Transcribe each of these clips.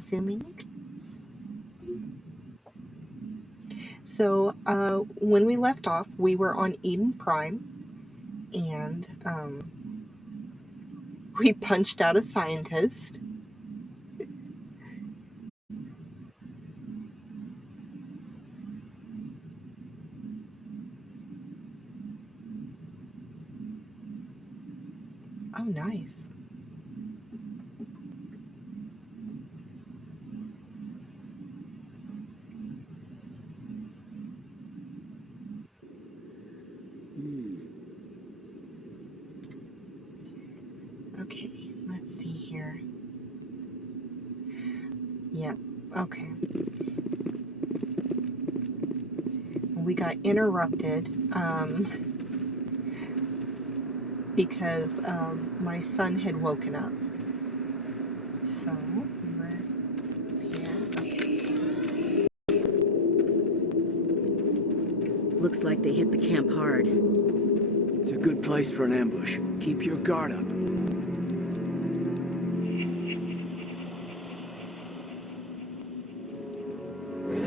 zooming. So when we left off, we were on Eden Prime, and we punched out a scientist. Oh, nice. Okay, let's see here. Yep, okay. We got interrupted because my son had woken up. So we were up here. Okay. Looks like they hit the camp hard. It's a good place for an ambush. Keep your guard up.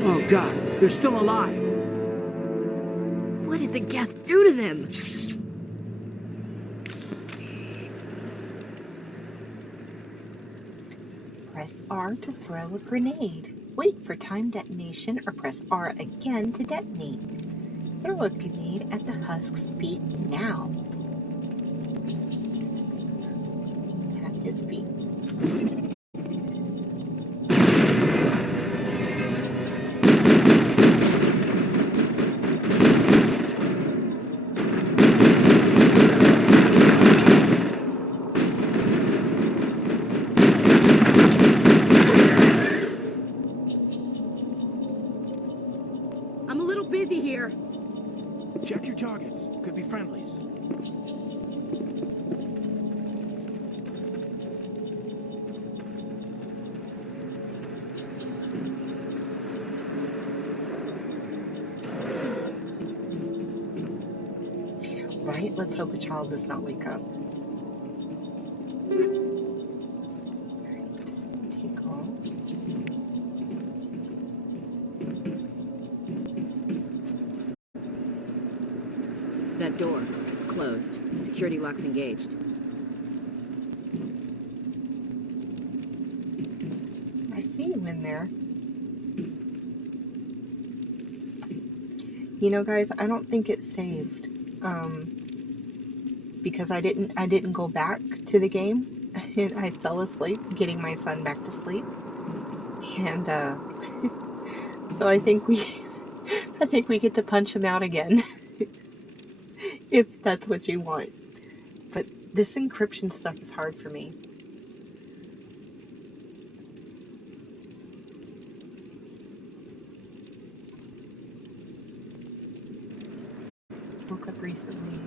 Oh God, they're still alive! What did the Geth do to them? Press R to throw a grenade. Wait for time detonation or press R again to detonate. Throw a grenade at the husk's feet now. At his feet. I'm a little busy here. Check your targets. Could be friendlies. Right? Let's hope a child does not wake up. Alright, take all. That door, it's closed. Security lock's engaged. I see you in there. You know, guys, I don't think it's saved. Because I didn't go back to the game. I fell asleep getting my son back to sleep. And so I think we get to punch him out again. If that's what you want. But this encryption stuff is hard for me. Woke up recently.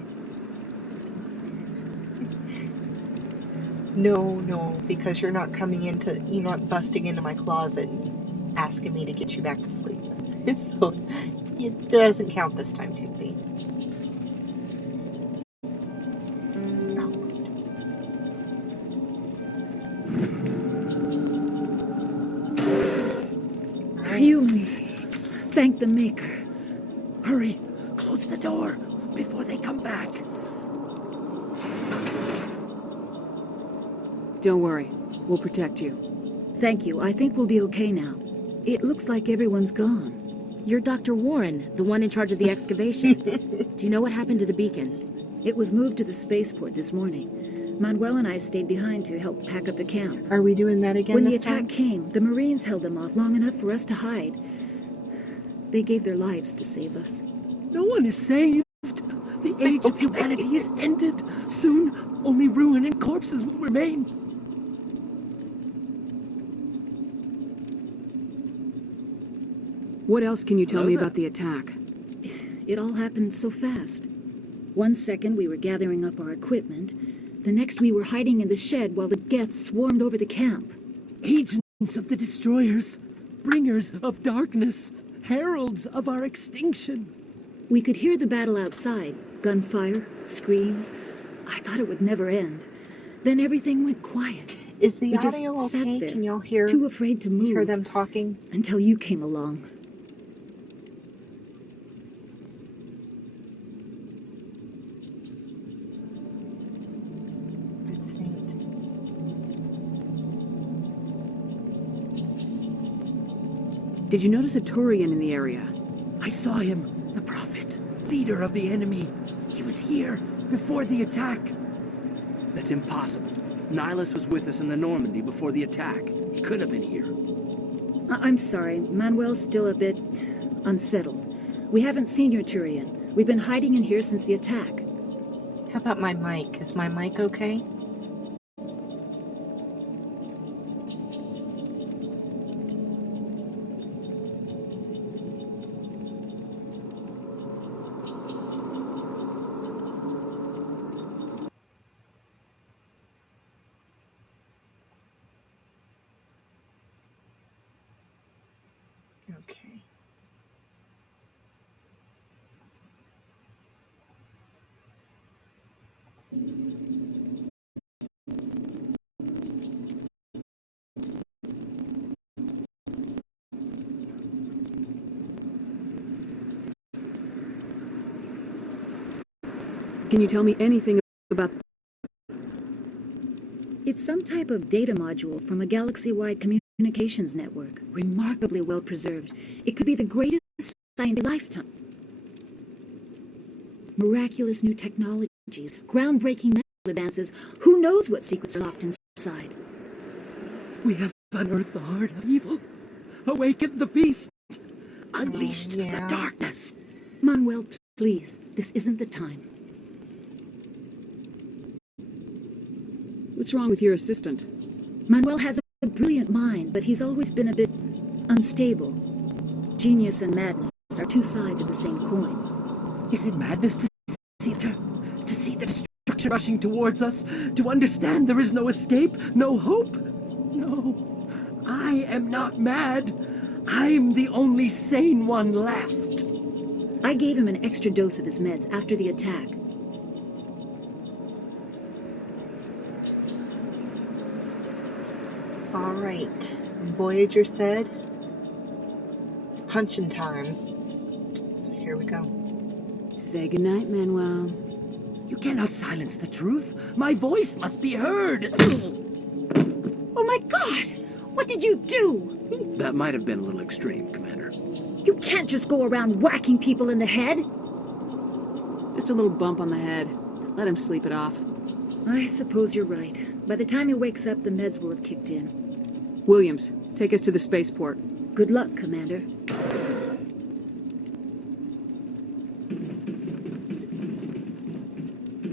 No, because you're not busting into my closet and asking me to get you back to sleep. So it doesn't count this time, Toothy. Humans. Thank the Maker. Hurry! Close the door before they come back. Don't worry. We'll protect you. Thank you. I think we'll be okay now. It looks like everyone's gone. You're Dr. Warren, the one in charge of the excavation. Do you know what happened to the beacon? It was moved to the spaceport this morning. Manuel and I stayed behind to help pack up the camp. Are we doing that again When the this attack time? came, the Marines held them off long enough for us to hide. They gave their lives to save us. No one is saved. The age of humanity is ended. Soon, only ruin and corpses will remain. What else can you tell me about the attack? It all happened so fast. 1 second we were gathering up our equipment. The next we were hiding in the shed while the Geth swarmed over the camp. Agents of the destroyers, bringers of darkness, heralds of our extinction. We could hear the battle outside. Gunfire, screams. I thought it would never end. Then everything went quiet. Is the We just audio sat okay? there, Can y'all hear too afraid to move them talking? until you came along. It's faint. Did you notice a Turian in the area? I saw him, the Prophet, leader of the enemy. He was here before the attack. That's impossible. Nihilus was with us in the Normandy before the attack. He couldn't have been here. I'm sorry, Manuel's still a bit unsettled. We haven't seen your Turian. We've been hiding in here since the attack. How about my mic? Is my mic okay? Okay. Can you tell me anything about... It's some type of data module from a galaxy-wide communications network, remarkably well preserved. It could be the greatest scientific lifetime. Miraculous new technologies, groundbreaking medical advances. Who knows what secrets are locked inside? We have unearthed the heart of evil, awakened the beast, unleashed the darkness. Manuel, please, this isn't the time. What's wrong with your assistant? Manuel has a brilliant mind, but he's always been a bit unstable. Genius and madness are two sides of the same coin. Is it madness to see the destruction rushing towards us? To understand there is no escape, no hope? No, I am not mad. I'm the only sane one left. I gave him an extra dose of his meds after the attack. All right. Voyager said, punching time. So here we go. Say goodnight, Manuel. You cannot silence the truth. My voice must be heard. Oh my God! What did you do? That might have been a little extreme, Commander. You can't just go around whacking people in the head. Just a little bump on the head. Let him sleep it off. I suppose you're right. By the time he wakes up, the meds will have kicked in. Williams, take us to the spaceport. Good luck, Commander.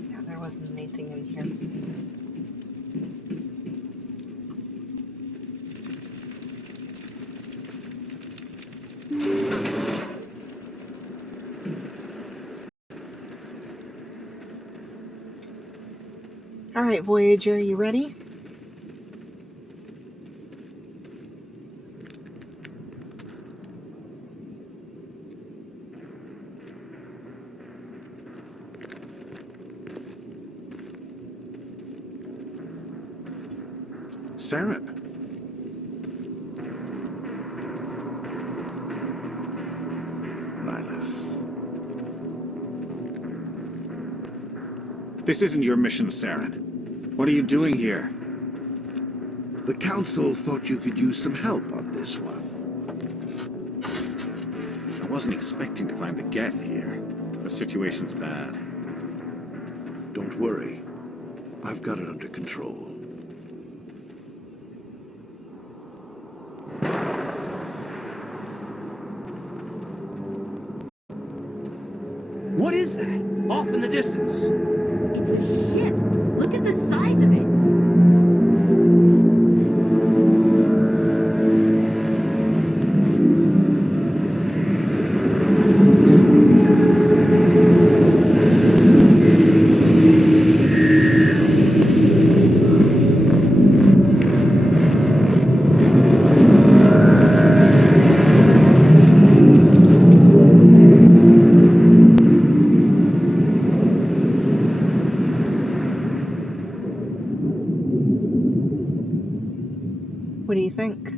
Yeah, there wasn't anything in here. All right, Voyager, you ready? Saren. Nihilus. This isn't your mission, Saren. What are you doing here? The Council thought you could use some help on this one. I wasn't expecting to find the Geth here. The situation's bad. Don't worry. I've got it under control. What is that? Off in the distance. It's a ship. Look at the size of it. What do you think?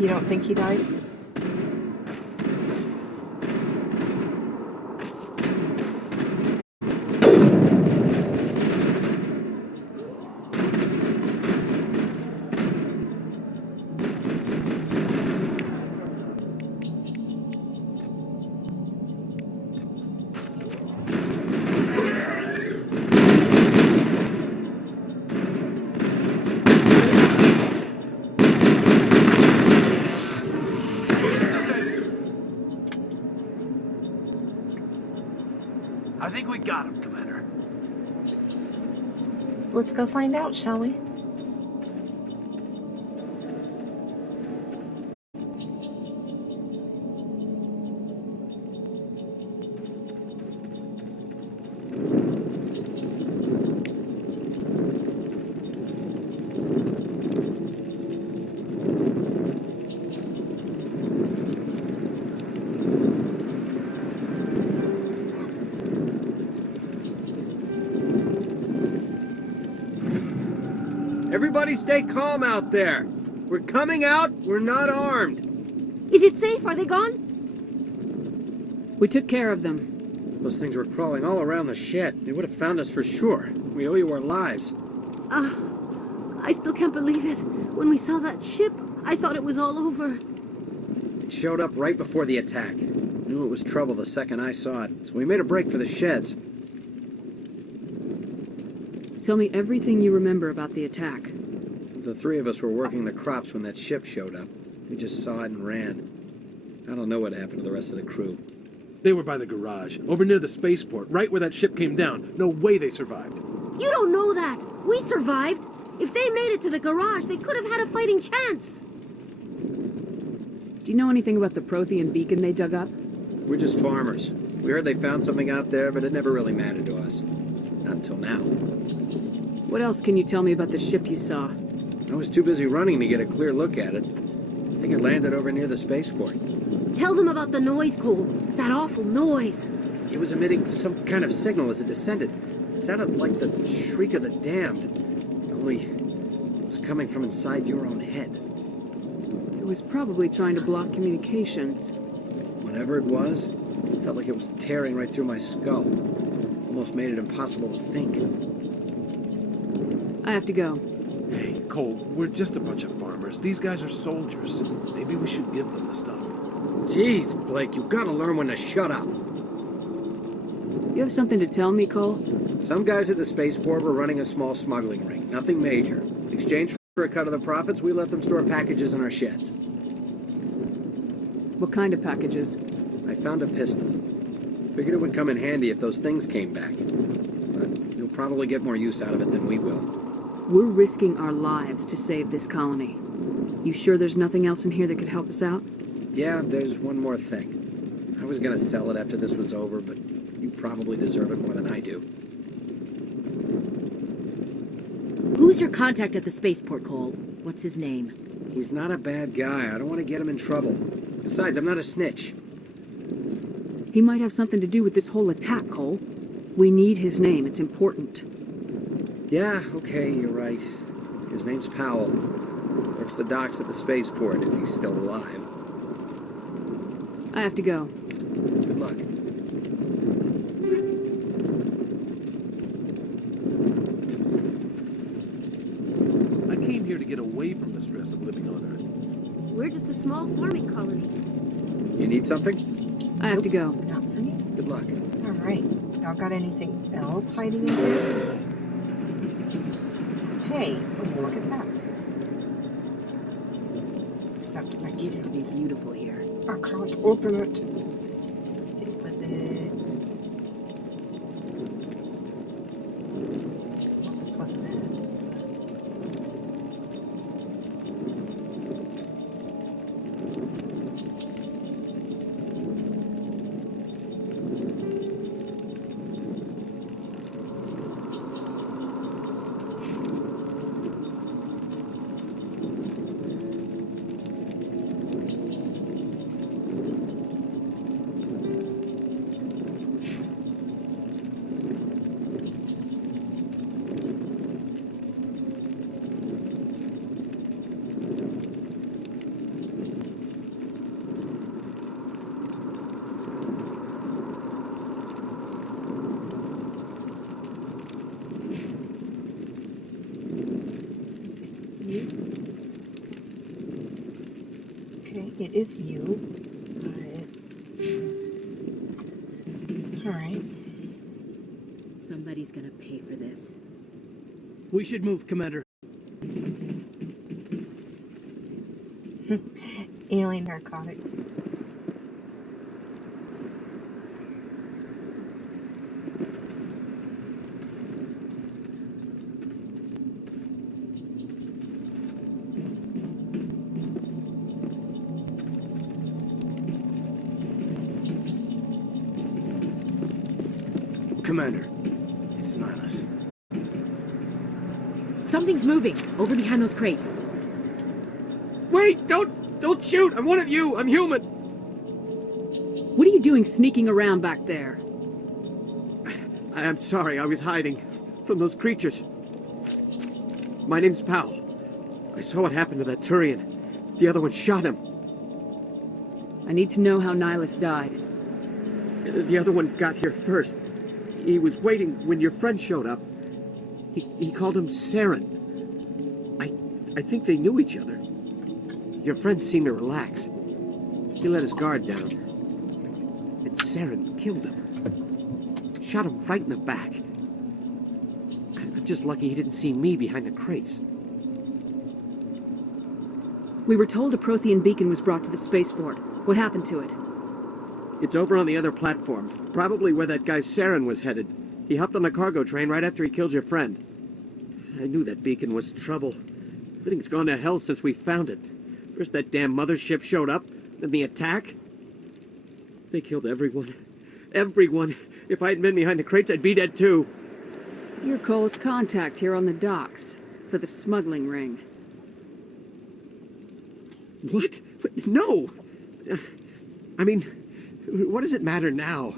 You don't think he died? I think we got him, Commander. Let's go find out, shall we? Everybody stay calm out there. We're coming out. We're not armed. Is it safe? Are they gone? We took care of them. Those things were crawling all around the shed. They would have found us for sure. We owe you our lives. I still can't believe it. When we saw that ship, I thought it was all over. It showed up right before the attack. Knew it was trouble the second I saw it, so we made a break for the sheds. Tell me everything you remember about the attack. The three of us were working the crops when that ship showed up. We just saw it and ran. I don't know what happened to the rest of the crew. They were by the garage, over near the spaceport, right where that ship came down. No way they survived. You don't know that. We survived. If they made it to the garage, they could have had a fighting chance. Do you know anything about the Prothean beacon they dug up? We're just farmers. We heard they found something out there, but it never really mattered to us. Not until now. What else can you tell me about the ship you saw? I was too busy running to get a clear look at it. I think it landed over near the spaceport. Tell them about the noise, Cole. That awful noise. It was emitting some kind of signal as it descended. It sounded like the shriek of the damned. Only it was coming from inside your own head. It was probably trying to block communications. Whatever it was, it felt like it was tearing right through my skull. Almost made it impossible to think. I have to go. Hey, Cole, we're just a bunch of farmers. These guys are soldiers. Maybe we should give them the stuff. Jeez, Blake, you gotta learn when to shut up. You have something to tell me, Cole? Some guys at the spaceport were running a small smuggling ring. Nothing major. In exchange for a cut of the profits, we let them store packages in our sheds. What kind of packages? I found a pistol. Figured it would come in handy if those things came back. But you'll probably get more use out of it than we will. We're risking our lives to save this colony. You sure there's nothing else in here that could help us out? Yeah, there's one more thing. I was gonna sell it after this was over, but you probably deserve it more than I do. Who's your contact at the spaceport, Cole? What's his name? He's not a bad guy. I don't want to get him in trouble. Besides, I'm not a snitch. He might have something to do with this whole attack, Cole. We need his name. It's important. Yeah, okay, you're right. His name's Powell. Works the docks at the spaceport if he's still alive. I have to go. Good luck. I came here to get away from the stress of living on Earth. We're just a small farming colony. You need something? I have to go. Not for me. Good luck. All right. Y'all got anything else hiding in here? Hey, look at that. Except It used to be beautiful here. I can't open it. Let's see, was it? Well, this wasn't it. Okay, it is you. Alright. Somebody's gonna pay for this. We should move, Commander. Alien narcotics. Commander, it's Nihilus. Something's moving over behind those crates. Wait! Don't shoot! I'm one of you! I'm human! What are you doing sneaking around back there? I'm sorry, I was hiding from those creatures. My name's Powell. I saw what happened to that Turian. The other one shot him. I need to know how Nihilus died. The other one got here first. He was waiting when your friend showed up. He called him Saren. I think they knew each other. Your friend seemed to relax. He let his guard down. And Saren killed him. Shot him right in the back. I'm just lucky he didn't see me behind the crates. We were told a Prothean beacon was brought to the spaceport. What happened to it? It's over on the other platform. Probably where that guy Saren was headed. He hopped on the cargo train right after he killed your friend. I knew that beacon was trouble. Everything's gone to hell since we found it. First that damn mothership showed up, then the attack. They killed everyone. Everyone. If I hadn't been behind the crates, I'd be dead too. You're Cole's contact here on the docks for the smuggling ring. What? No! I mean, what does it matter now?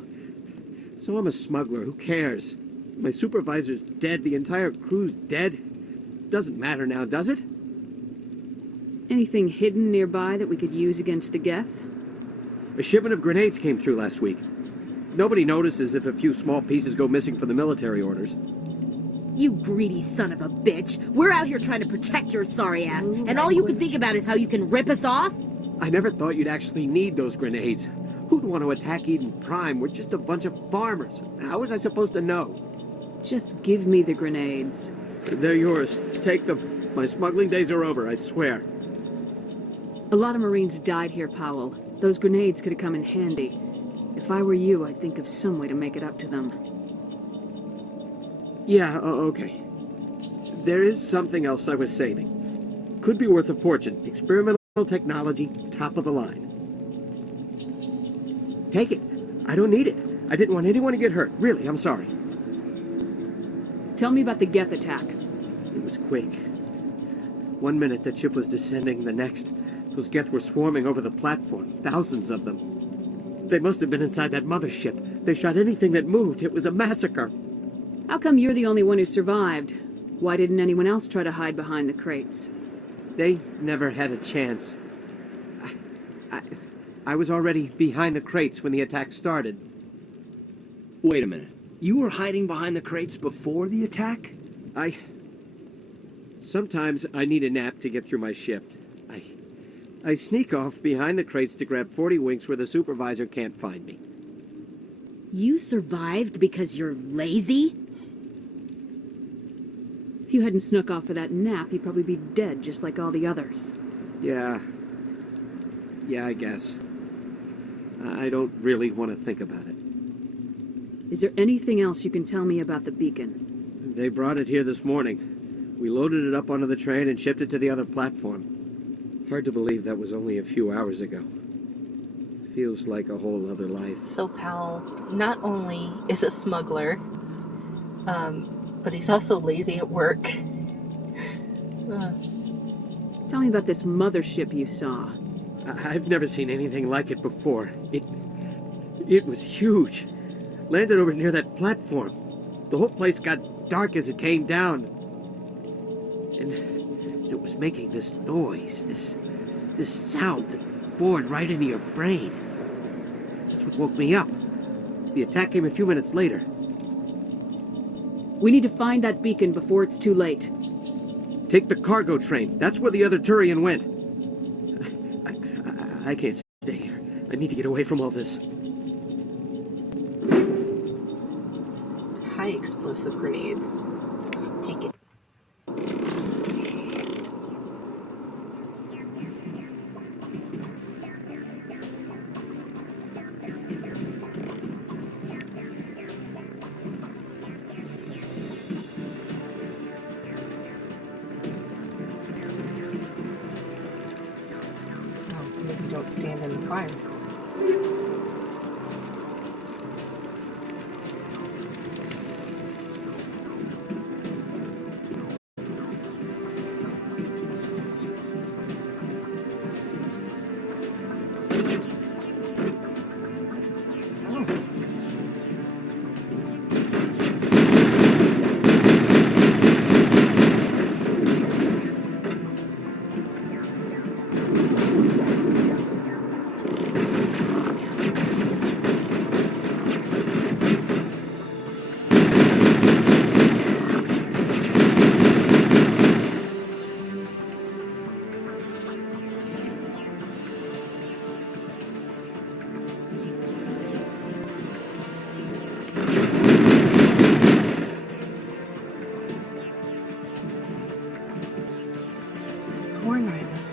So I'm a smuggler, who cares? My supervisor's dead, the entire crew's dead. Doesn't matter now, does it? Anything hidden nearby that we could use against the Geth? A shipment of grenades came through last week. Nobody notices if a few small pieces go missing from the military orders. You greedy son of a bitch. We're out here trying to protect your sorry ass, and all you can think about is how you can rip us off? I never thought you'd actually need those grenades. Who'd want to attack Eden Prime? We're just a bunch of farmers. How was I supposed to know? Just give me the grenades. They're yours. Take them. My smuggling days are over, I swear. A lot of Marines died here, Powell. Those grenades could have come in handy. If I were you, I'd think of some way to make it up to them. Yeah, okay. There is something else I was saving. Could be worth a fortune. Experimental technology, top of the line. Take it. I don't need it. I didn't want anyone to get hurt. Really, I'm sorry. Tell me about the Geth attack. It was quick. 1 minute that ship was descending, the next, those Geth were swarming over the platform. Thousands of them. They must have been inside that mothership. They shot anything that moved. It was a massacre. How come you're the only one who survived? Why didn't anyone else try to hide behind the crates? They never had a chance. I was already behind the crates when the attack started. Wait a minute. You were hiding behind the crates before the attack? Sometimes I need a nap to get through my shift. I sneak off behind the crates to grab 40 winks where the supervisor can't find me. You survived because you're lazy? If you hadn't snuck off for that nap, you'd probably be dead just like all the others. Yeah, I guess. I don't really want to think about it. Is there anything else you can tell me about the beacon? They brought it here this morning. We loaded it up onto the train and shipped it to the other platform. Hard to believe that was only a few hours ago. Feels like a whole other life. So Powell not only is a smuggler, but he's also lazy at work. Tell me about this mothership you saw. I've never seen anything like it before. It was huge. Landed over near that platform. The whole place got dark as it came down. And it was making this noise, this sound that bored right into your brain. That's what woke me up. The attack came a few minutes later. We need to find that beacon before it's too late. Take the cargo train. That's where the other Turian went. I can't stay here. I need to get away from all this. High explosive grenades. Take it. Oh, maybe don't stand in the fire. Poor Nihilus.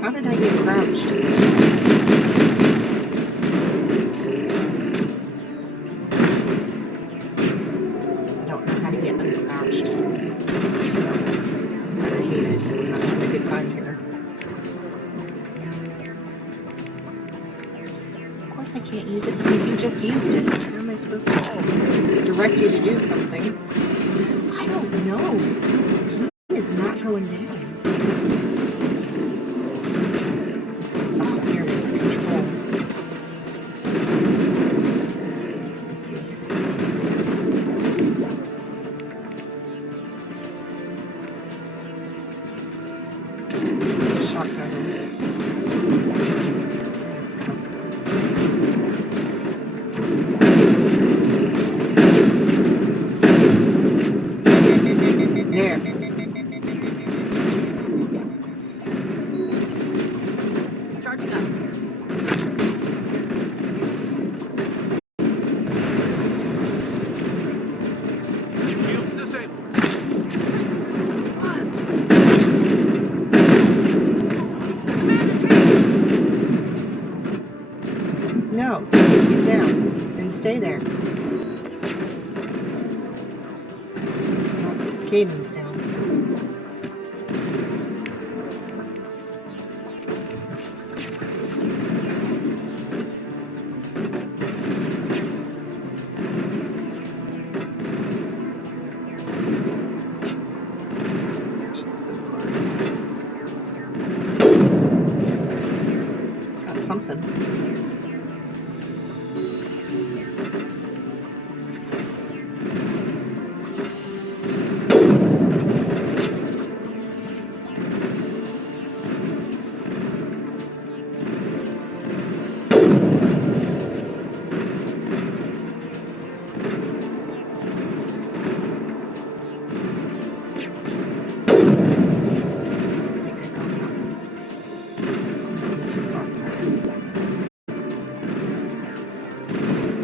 How did I get crouched? I don't know how to get uncrouched. But I hate it. I'm not having a good time here. Of course I can't use it because you just used it. How am I supposed to direct you to do something? I don't know. He is not going down. Oh, here it is. Control. Let's see. It's a shotgun. There. Charging up. Shields disabled. stay there. Caden's down. So far. Got something.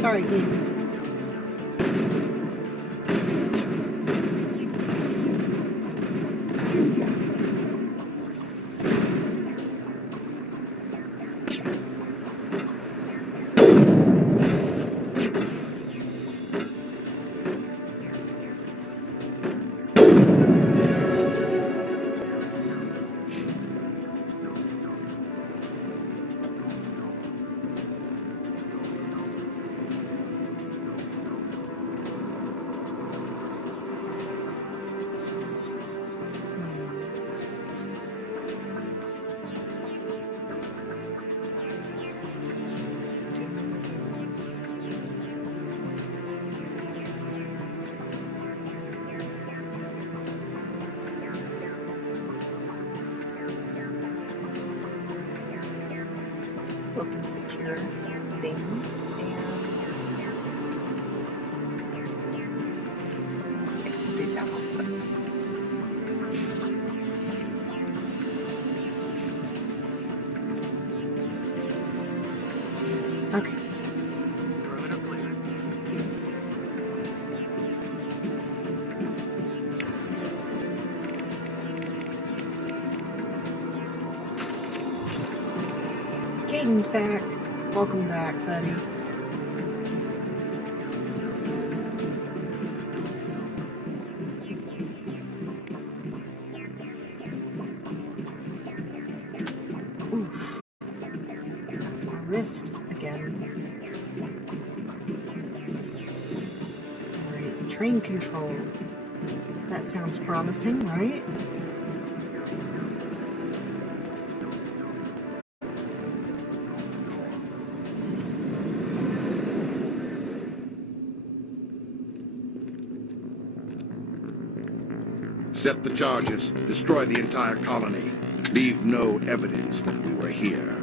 Sorry, Gabe. Open secure things and do that also. Okay. Caden's back. Welcome back, buddy. Oof. That's my wrist again. Alright, train controls. That sounds promising, right? Set the charges. Destroy the entire colony. Leave no evidence that we were here.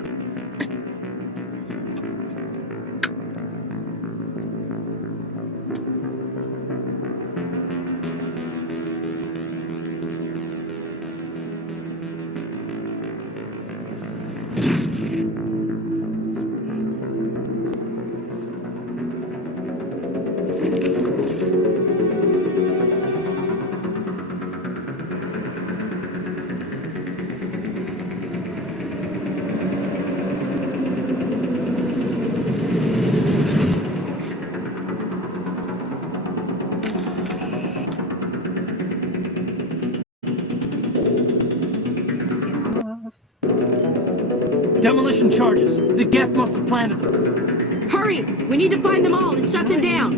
Demolition charges. The Geth must have planted them. Hurry! We need to find them all and shut them down!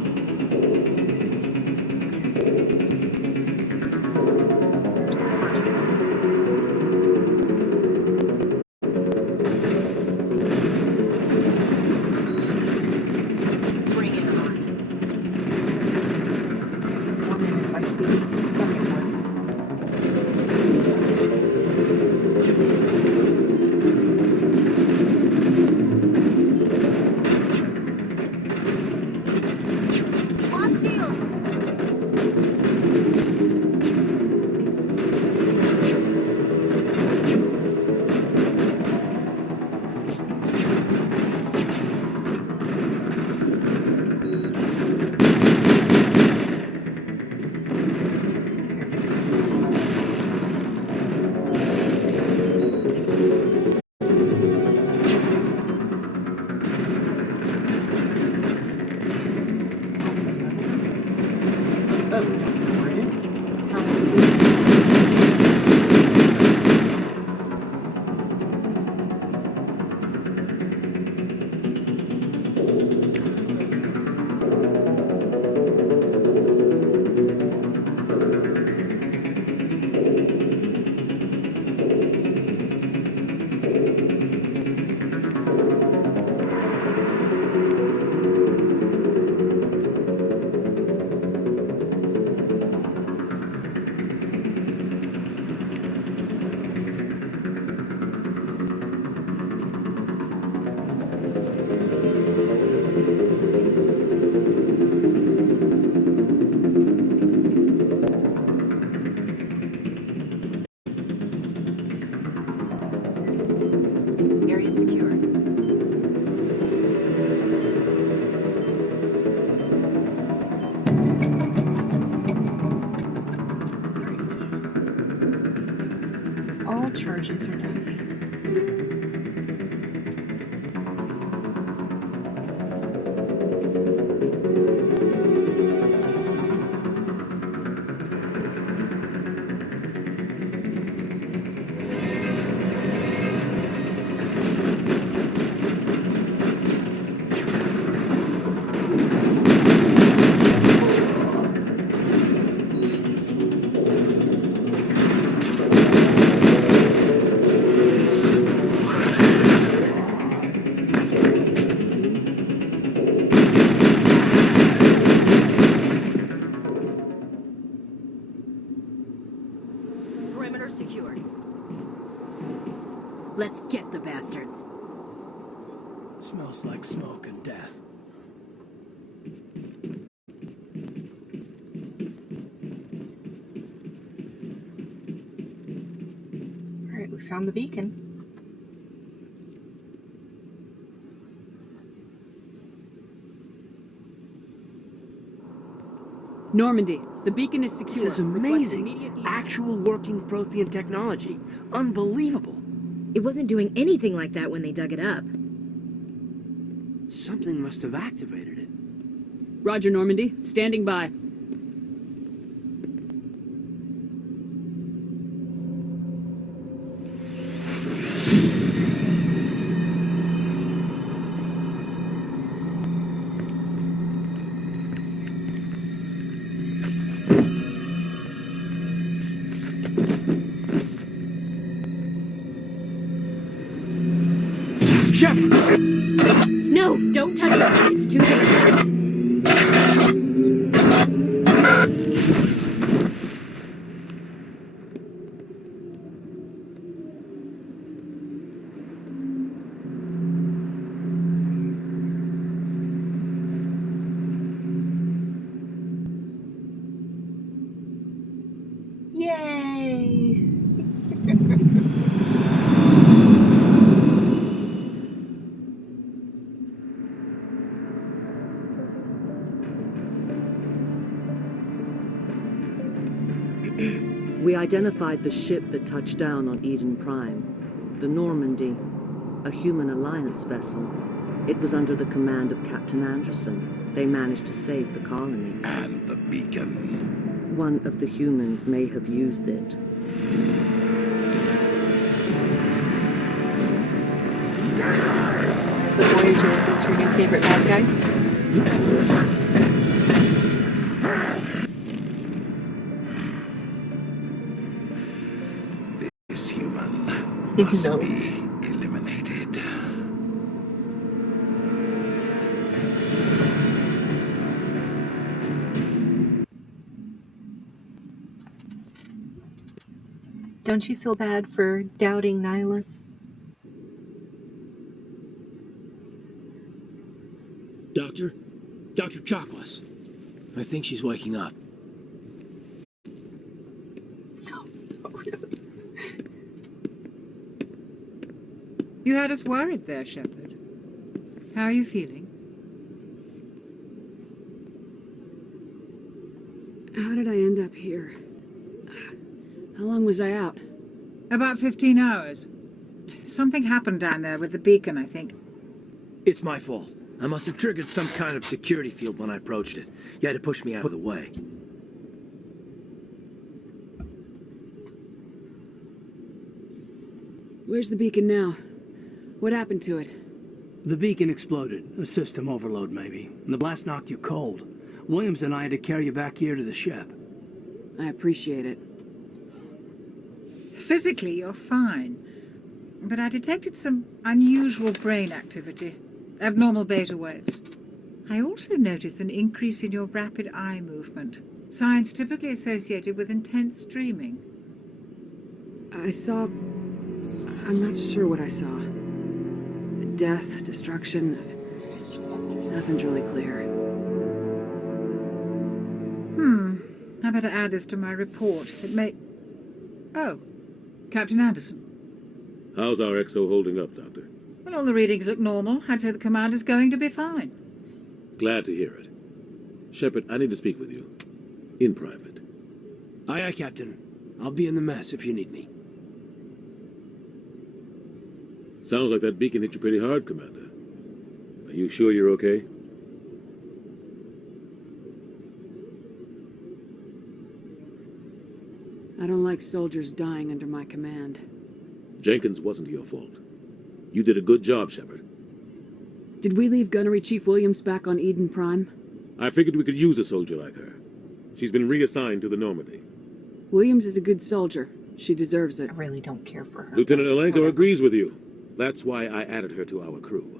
Bring it on. 4 minutes, I see the second one. all charges are done. Perimeter secured. Let's get the bastards. Smells like smoke and death. Alright, we found the beacon. Normandy, the beacon is secure. This is Request amazing. immediate evac. Actual working Prothean technology. Unbelievable. It wasn't doing anything like that when they dug it up. Something must have activated it. Roger, Normandy. Standing by. No, don't touch it. It's too big. Yay! We identified the ship that touched down on Eden Prime, the Normandy, a human alliance vessel. It was under the command of Captain Anderson. They managed to save the colony. And the beacon. One of the humans may have used it. So Voyager, is this your new favorite bad guy? This human must No. be eliminated. Don't you feel bad for doubting Nihilus? Doctor? Dr. Chocolates. I think she's waking up. No, really. You had us worried there, Shepard. How are you feeling? How did I end up here? How long was I out? About 15 hours. Something happened down there with the beacon, I think. It's my fault. I must have triggered some kind of security field when I approached it. You had to push me out of the way. Where's the beacon now? What happened to it? The beacon exploded. A system overload, maybe. And the blast knocked you cold. Williams and I had to carry you back here to the ship. I appreciate it. Physically, you're fine. But I detected some unusual brain activity. Abnormal beta waves. I also noticed an increase in your rapid eye movement. Signs typically associated with intense dreaming. I saw... I'm not sure what I saw. Death, destruction... Nothing's really clear. I better add this to my report. It may... Oh, Captain Anderson. How's our XO holding up, Doctor? Well, all the readings look normal. I'd say the commander's going to be fine. Glad to hear it. Shepard, I need to speak with you. In private. Aye, aye, Captain. I'll be in the mess if you need me. Sounds like that beacon hit you pretty hard, Commander. Are you sure you're okay? I don't like soldiers dying under my command. Jenkins wasn't your fault. You did a good job, Shepard. Did we leave Gunnery Chief Williams back on Eden Prime? I figured we could use a soldier like her. She's been reassigned to the Normandy. Williams is a good soldier. She deserves it. I really don't care for her. Lieutenant Alenko agrees with you. That's why I added her to our crew.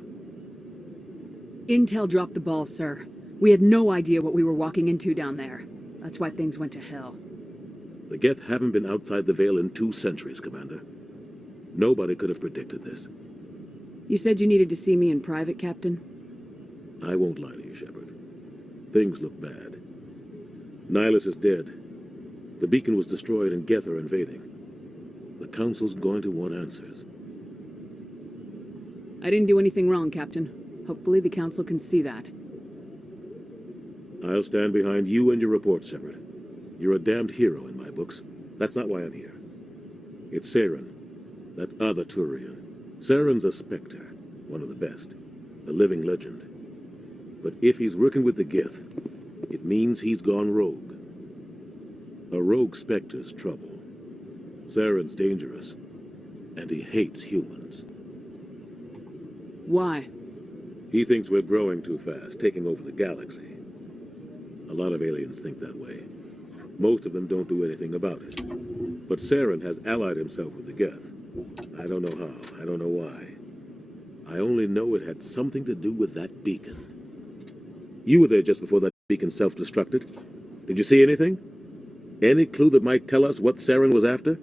Intel dropped the ball, sir. We had no idea what we were walking into down there. That's why things went to hell. The Geth haven't been outside the Veil in 2 centuries, Commander. Nobody could have predicted this. You said you needed to see me in private, Captain? I won't lie to you, Shepard. Things look bad. Nihilus is dead. The beacon was destroyed and Geth are invading. The Council's going to want answers. I didn't do anything wrong, Captain. Hopefully the Council can see that. I'll stand behind you and your report, Shepard. You're a damned hero in my books. That's not why I'm here. It's Saren, that other Turian. Saren's a Spectre, one of the best. A living legend. But if he's working with the Geth, it means he's gone rogue. A rogue Spectre's trouble. Saren's dangerous, and he hates humans. Why? He thinks we're growing too fast, taking over the galaxy. A lot of aliens think that way. Most of them don't do anything about it. But Saren has allied himself with the Geth. I don't know how, I don't know why. I only know it had something to do with that beacon. You were there just before that beacon self-destructed. Did you see anything? Any clue that might tell us what Saren was after?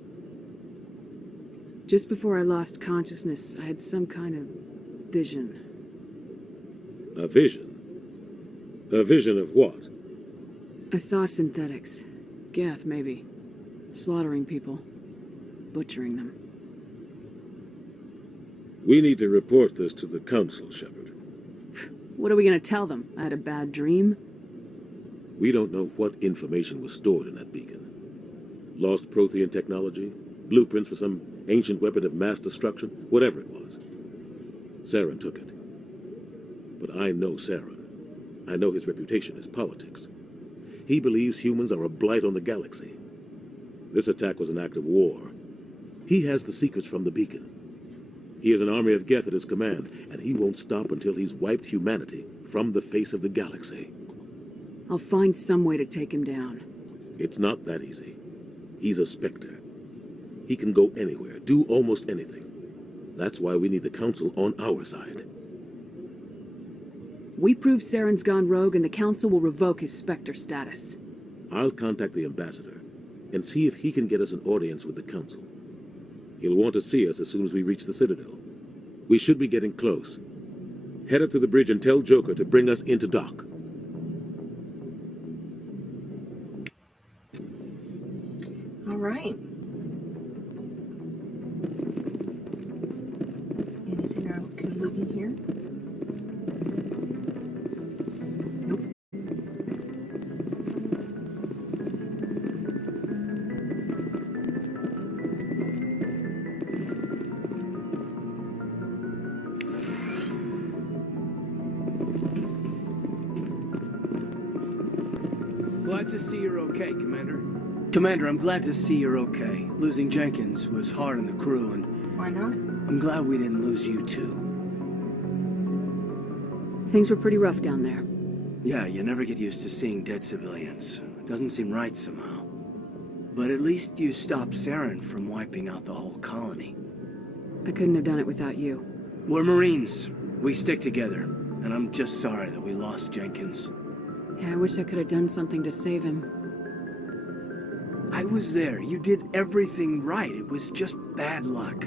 Just before I lost consciousness, I had some kind of vision. A vision? A vision of what? I saw synthetics. Geth, maybe. Slaughtering people. Butchering them. We need to report this to the Council, Shepard. What are we gonna tell them? I had a bad dream? We don't know what information was stored in that beacon. Lost Prothean technology? Blueprints for some ancient weapon of mass destruction? Whatever it was. Saren took it. But I know Saren. I know his reputation is politics. He believes humans are a blight on the galaxy. This attack was an act of war. He has the secrets from the beacon. He has an army of Geth at his command, and he won't stop until he's wiped humanity from the face of the galaxy. I'll find some way to take him down. It's not that easy. He's a Spectre. He can go anywhere, do almost anything. That's why we need the Council on our side. We prove Saren's gone rogue and the Council will revoke his Spectre status. I'll contact the Ambassador and see if he can get us an audience with the Council. He'll want to see us as soon as we reach the Citadel. We should be getting close. Head up to the bridge and tell Joker to bring us into dock. All right. Anything I can loot in here? Nope. Glad to see you're okay, Commander. Commander, I'm glad to see you're okay. Losing Jenkins was hard on the crew, and Why not? I'm glad we didn't lose you too. Things were pretty rough down there. Yeah, you never get used to seeing dead civilians. It doesn't seem right somehow. But at least you stopped Saren from wiping out the whole colony. I couldn't have done it without you. We're Marines. We stick together. And I'm just sorry that we lost Jenkins. Yeah, I wish I could have done something to save him. I was there. You did everything right. It was just bad luck.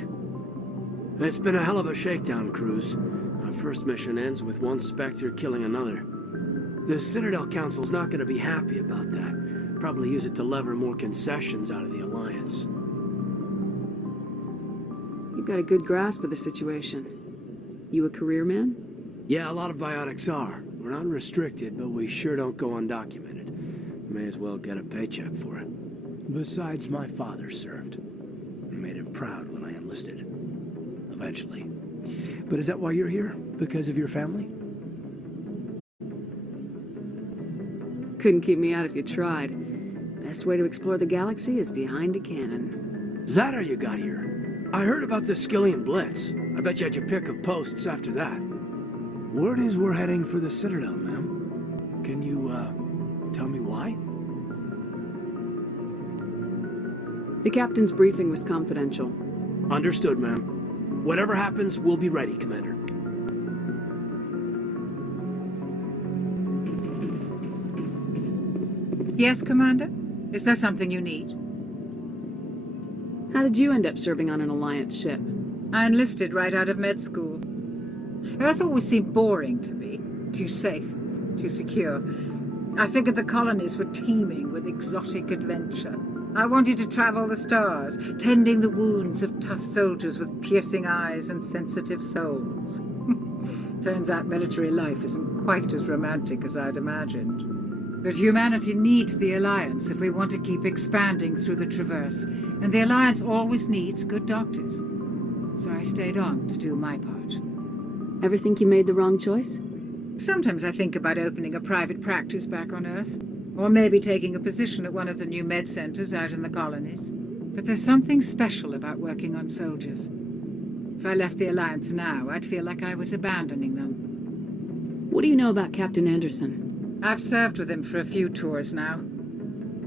It's been a hell of a shakedown cruise. Our first mission ends with one Spectre killing another. The Citadel Council's not going to be happy about that. Probably use it to lever more concessions out of the Alliance. You've got a good grasp of the situation. You a career man? Yeah, a lot of biotics are. We're not restricted, but we sure don't go undocumented. May as well get a paycheck for it. Besides, my father served. I made him proud when I enlisted. I've eventually. But is that why you're here? Because of your family? Couldn't keep me out if you tried. Best way to explore the galaxy is behind a cannon. Is that how you got here? I heard about the Skillian Blitz. I bet you had your pick of posts after that. Word is we're heading for the Citadel, ma'am. Can you, tell me why? The captain's briefing was confidential. Understood, ma'am. Whatever happens, we'll be ready, Commander. Yes, Commander? Is there something you need? How did you end up serving on an Alliance ship? I enlisted right out of med school. Earth always seemed boring to me. Too safe, too secure. I figured the colonies were teeming with exotic adventure. I wanted to travel the stars, tending the wounds of tough soldiers with piercing eyes and sensitive souls. Turns out military life isn't quite as romantic as I'd imagined. But humanity needs the Alliance if we want to keep expanding through the Traverse, and the Alliance always needs good doctors. So I stayed on to do my part. Ever think you made the wrong choice? Sometimes I think about opening a private practice back on Earth, or maybe taking a position at one of the new med centers out in the colonies. But there's something special about working on soldiers. If I left the Alliance now, I'd feel like I was abandoning them. What do you know about Captain Anderson? I've served with him for a few tours now.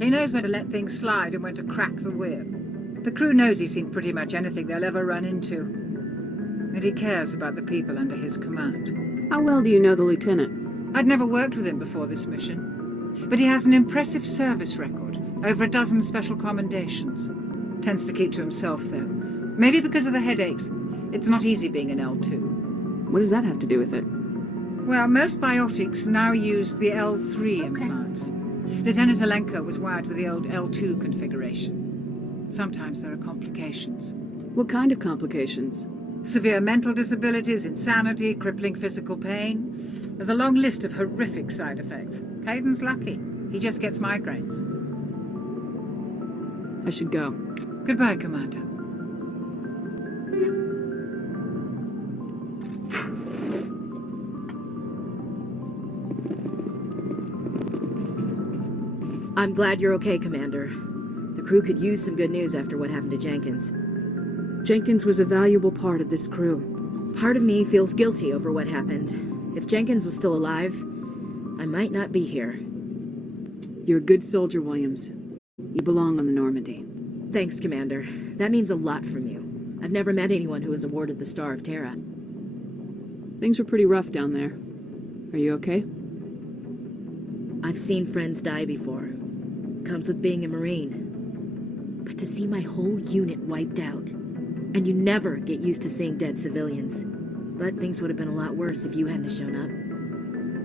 He knows when to let things slide and when to crack the whip. The crew knows he's seen pretty much anything they'll ever run into. And he cares about the people under his command. How well do you know the lieutenant? I'd never worked with him before this mission. But he has an impressive service record, over a dozen special commendations. Tends to keep to himself, though. Maybe because of the headaches. It's not easy being an L2. What does that have to do with it? Well, most biotics now use the L3 implants. Lieutenant Alenko was wired with the old L2 configuration. Sometimes there are complications. What kind of complications? Severe mental disabilities, insanity, crippling physical pain. There's a long list of horrific side effects. Caden's lucky. He just gets migraines. I should go. Goodbye, Commander. I'm glad you're okay, Commander. The crew could use some good news after what happened to Jenkins. Jenkins was a valuable part of this crew. Part of me feels guilty over what happened. If Jenkins was still alive, I might not be here. You're a good soldier, Williams. You belong on the Normandy. Thanks, Commander. That means a lot from you. I've never met anyone who was awarded the Star of Terra. Things were pretty rough down there. Are you okay? I've seen friends die before. Comes with being a Marine. But to see my whole unit wiped out. And you never get used to seeing dead civilians. But things would have been a lot worse if you hadn't shown up.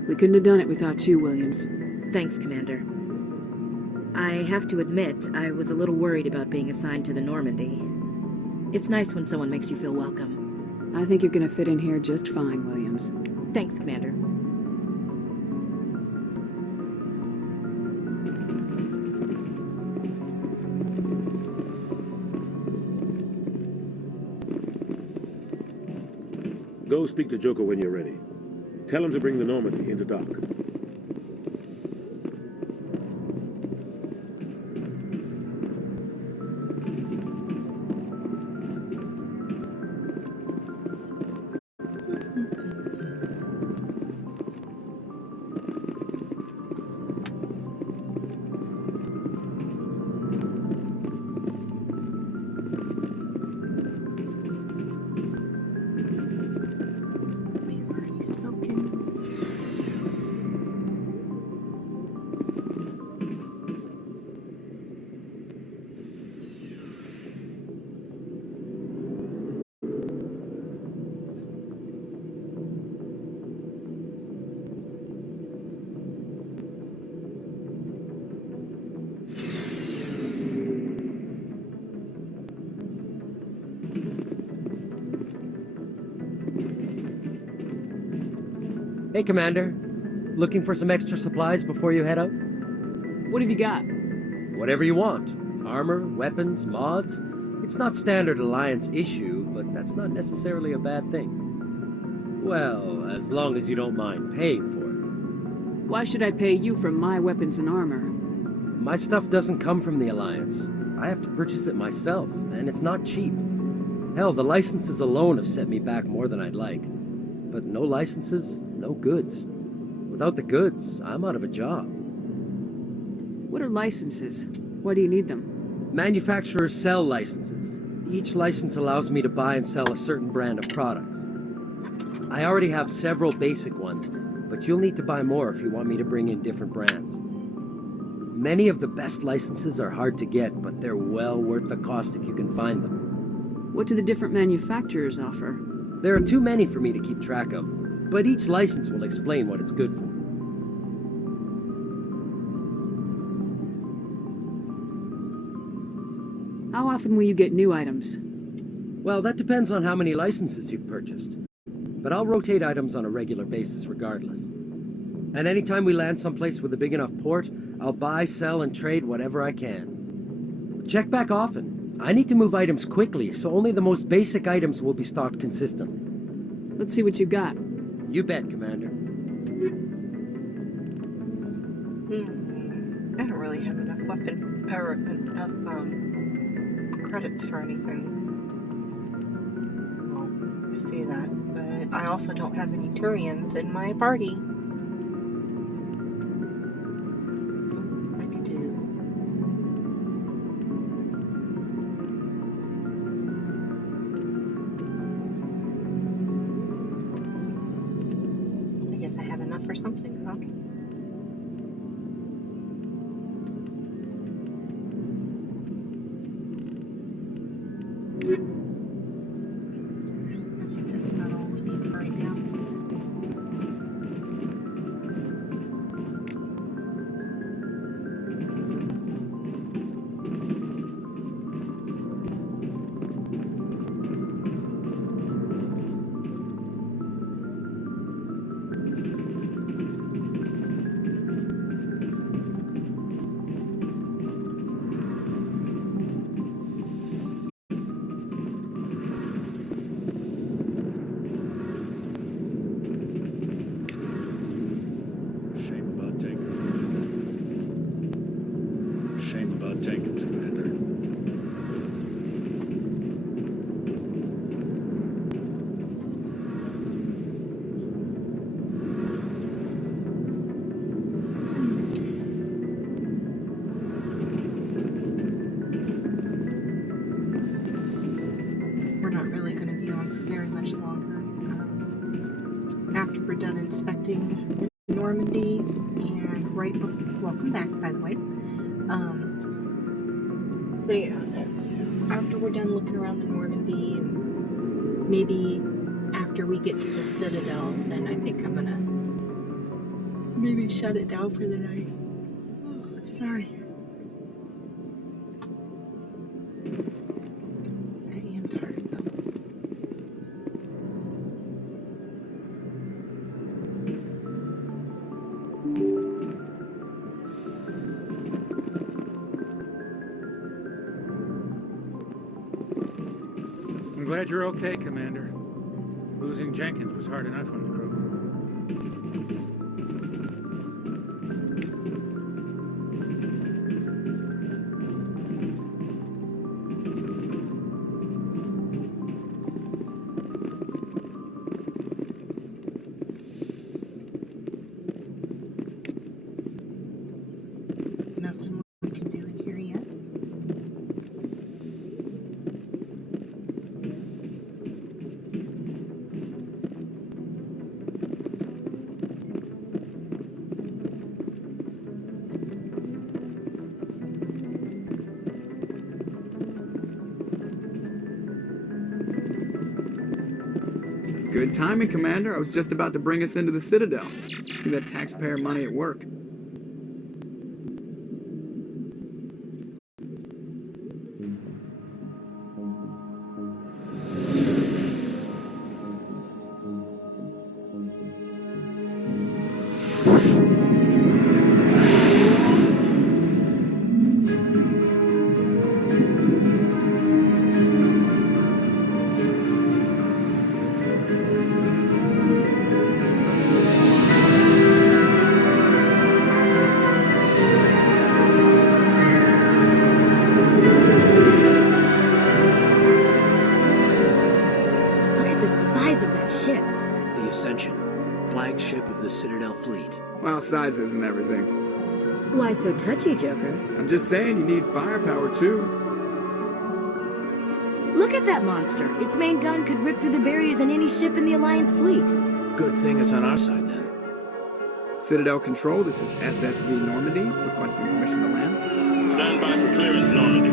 We couldn't have done it without you, Williams. Thanks, Commander. I have to admit, I was a little worried about being assigned to the Normandy. It's nice when someone makes you feel welcome. I think you're gonna fit in here just fine, Williams. Thanks, Commander. Go speak to Joker when you're ready. Tell him to bring the Normandy into dock. Hey, Commander. Looking for some extra supplies before you head out? What have you got? Whatever you want. Armor, weapons, mods. It's not standard Alliance issue, but but that's not necessarily a bad thing. Well, as long as you don't mind paying for it. Why should I pay you for my weapons and armor? My stuff doesn't come from the Alliance. I have to purchase it myself, and it's not cheap. Hell, the licenses alone have set me back more than I'd like. But no licenses, no goods. Without the goods, I'm out of a job. What are licenses? Why do you need them? Manufacturers sell licenses. Each license allows me to buy and sell a certain brand of products. I already have several basic ones, but you'll need to buy more if you want me to bring in different brands. Many of the best licenses are hard to get, but they're well worth the cost if you can find them. What do the different manufacturers offer? There are too many for me to keep track of, but each license will explain what it's good for. How often will you get new items? Well, that depends on how many licenses you've purchased. But I'll rotate items on a regular basis regardless. And anytime we land someplace with a big enough port, I'll buy, sell, and trade whatever I can. Check back often. I need to move items quickly, so only the most basic items will be stocked consistently. Let's see what you got. You bet, Commander. I don't really have enough weapon, or enough, credits for anything. Well, I see that, but I also don't have any Turians in my party. I could do... I guess I had enough for something, huh? Jenkins, Commander. We're not really going to be on for very much longer. After we're done inspecting Normandy and welcome back, by the way. So yeah, after we're done looking around the Normandy, and maybe after we get to the Citadel, then I think I'm gonna maybe shut it down for the night. Oh, sorry. I am tired though. I'm glad you're okay, Commander. Losing Jenkins was hard enough on the crew. Nothing we can do in here yet. Good timing, Commander. I was just about to bring us into the Citadel. See that taxpayer money at work. size of that ship? The Ascension, flagship of the Citadel fleet. Well, size isn't everything. Why so touchy, Joker? I'm just saying you need firepower, too. Look at that monster. Its main gun could rip through the barriers in any ship in the Alliance fleet. Good thing it's on our side, then. Citadel Control, this is SSV Normandy, requesting permission to land. Stand by for clearance, Normandy.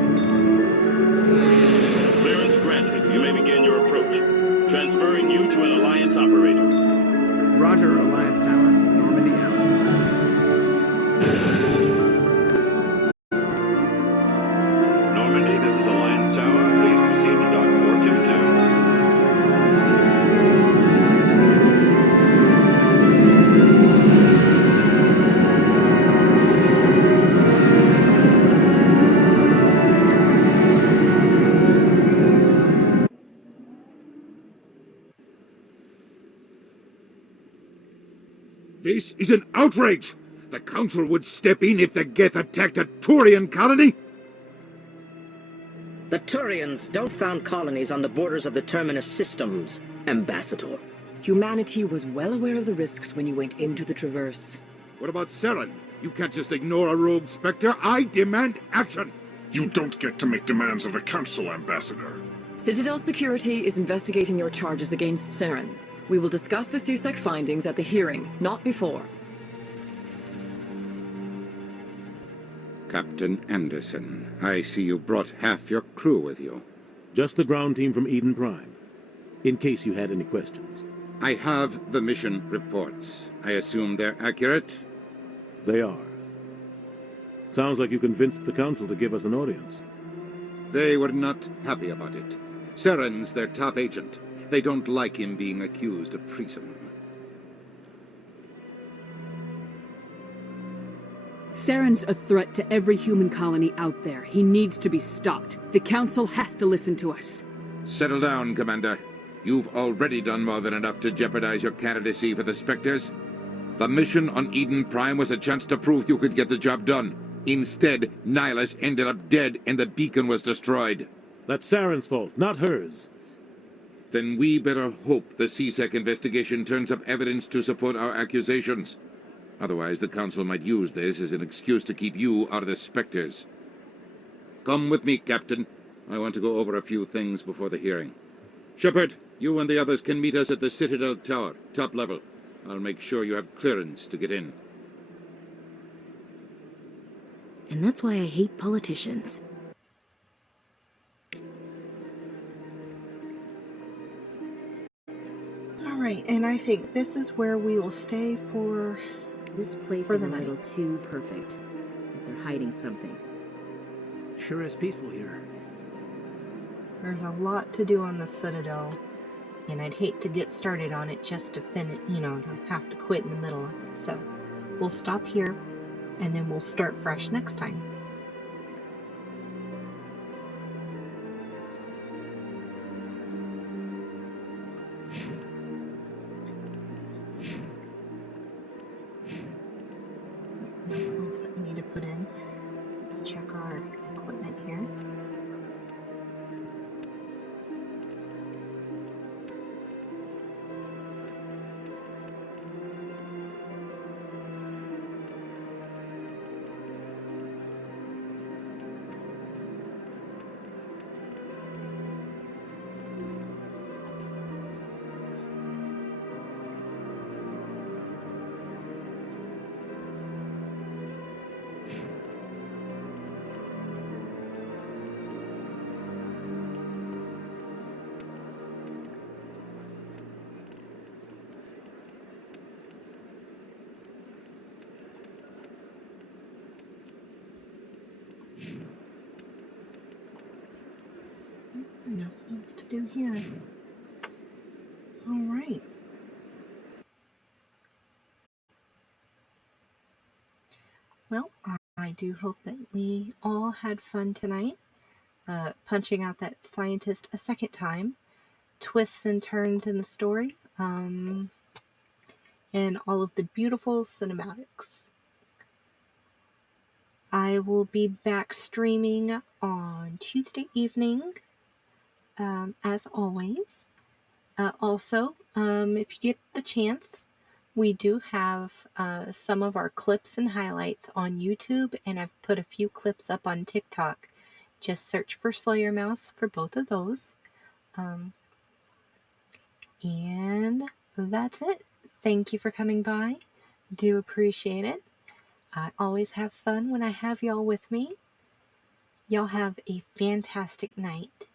Clearance granted. You may begin your approach. Transferring you to an Alliance operator. Roger, Alliance Tower, Normandy out. Normandy, this is Alliance Tower. Please proceed to dock 422. This is an outrage! The Council would step in if the Geth attacked a Turian colony? The Turians don't found colonies on the borders of the Terminus systems, Ambassador. Humanity was well aware of the risks when you went into the Traverse. What about Saren? You can't just ignore a rogue Spectre. I demand action! You don't get to make demands of the Council, Ambassador. Citadel Security is investigating your charges against Saren. We will discuss the CSEC findings at the hearing, not before. Captain Anderson, I see you brought half your crew with you. Just the ground team from Eden Prime, in case you had any questions. I have the mission reports. I assume they're accurate? They are. Sounds like you convinced the Council to give us an audience. They were not happy about it. Saren's their top agent. They don't like him being accused of treason. Saren's a threat to every human colony out there. He needs to be stopped. The Council has to listen to us. Settle down, Commander. You've already done more than enough to jeopardize your candidacy for the Spectres. The mission on Eden Prime was a chance to prove you could get the job done. Instead, Nihilus ended up dead and the beacon was destroyed. That's Saren's fault, not hers. Then we better hope the CSEC investigation turns up evidence to support our accusations. Otherwise, the Council might use this as an excuse to keep you out of the Spectres. Come with me, Captain. I want to go over a few things before the hearing. Shepard, you and the others can meet us at the Citadel Tower, top level. I'll make sure you have clearance to get in. And that's why I hate politicians. Alright, and I think this is where we will stay for... This place is a little too perfect. Like they're hiding something. Sure is peaceful here. There's a lot to do on the Citadel, and I'd hate to get started on it just to finish, to have to quit in the middle of it. So we'll stop here, and then we'll start fresh next time. Nothing else that we need to put in. Let's check our equipment here. Nothing else to do here. All right. Well, I do hope that we all had fun tonight, punching out that scientist a second time, twists and turns in the story, and all of the beautiful cinematics. I will be back streaming on Tuesday evening, as always. Also, if you get the chance, we do have some of our clips and highlights on YouTube, and I've put a few clips up on TikTok. Just search for SlayerMouse for both of those. And that's it. Thank you for coming by. Do appreciate it. I always have fun when I have y'all with me. Y'all have a fantastic night,